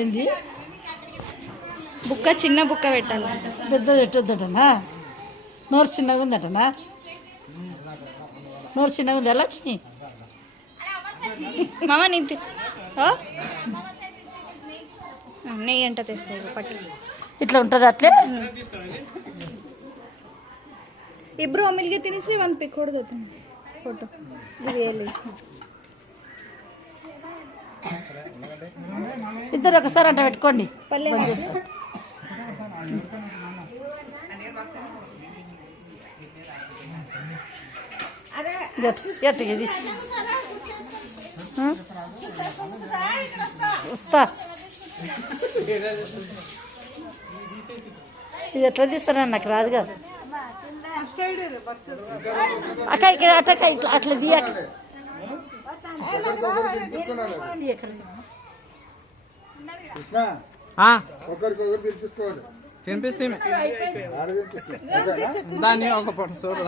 ఏంది బుక్క చిన్న బుక్క పెట్టాలి, పెద్దది పెట్టొద్దటనా? నోరు చిన్నగా ఉందటనా? నోరు చిన్నగా ఉంది లక్ష్మి. మామ నీతి నెయ్యి ఎంట తెస్తాయి పట్టు. ఇట్లా ఉంటుంది అట్లే. ఇబ్రు అమిల్గా తినేసి ಒಂದು ಪಿಕ್ ಹೊಡೆದು ಫೋಟೋ ಇದು ಹೇಳಿ. ఇద్దరు ఒకసారి అంట పెట్టుకోండి. పల్లె ఇది వస్తా. ఇది ఎట్లా తీస్తారని నాకు రాదు కదా అక్క. ఇక్కడ అట్ట ఇట్లా అట్లా తీయక ఒకరికొకరు తినిపిస్తాను తినిపిస్తే దాన్ని ఒక పూట చూడ